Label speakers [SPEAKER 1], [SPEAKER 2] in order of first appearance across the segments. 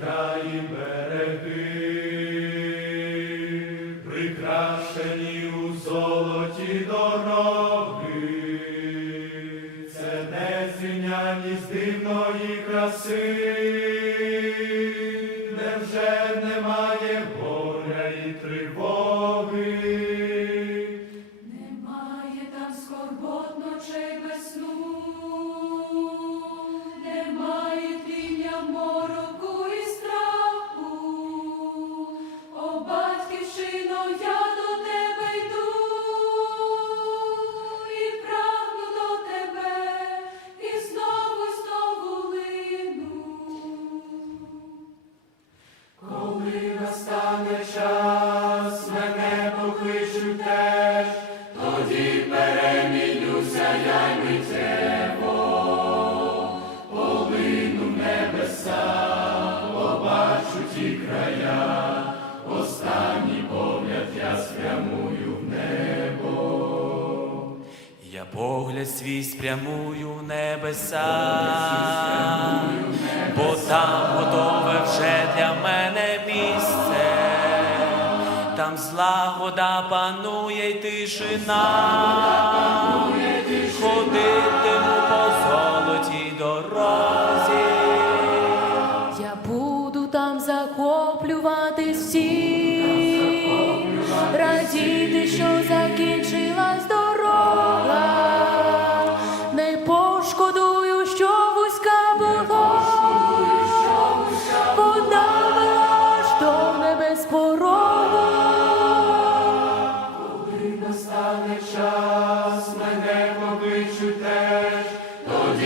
[SPEAKER 1] краї береги, прикрашені у золоті дороги, це не зрівняні з дивної краси, невже немає горя і тривоги? Побачу ті края, останній погляд я спрямую в небо.
[SPEAKER 2] Я погляд свій спрямую в небеса, бо там готове вже для мене місце, там злагода панує й тишина, ходитиму по золотій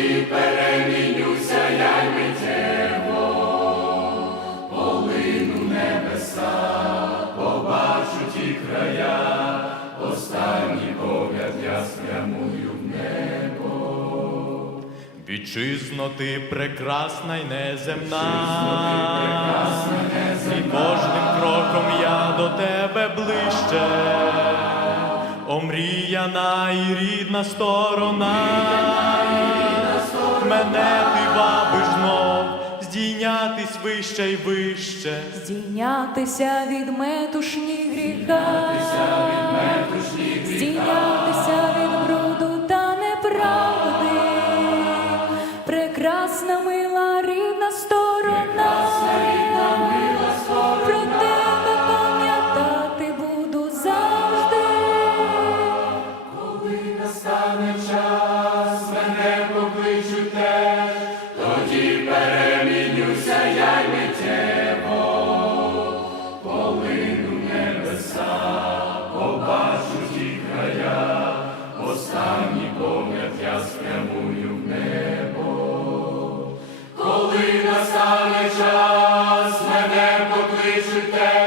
[SPEAKER 1] перемінюся я й миттєво, полину небеса, побачу ті края, останній погляд я спрямую в небо.
[SPEAKER 3] Вітчизно ти прекрасна й неземна, і кожним кроком я до тебе ближче, омріяна і рідна сторона, мене ти вабиш знов, здійнятись вище й вище.
[SPEAKER 4] Здійнятися від метушні гріха, здійнятися
[SPEAKER 1] Коли настане час, мене покличуть теж,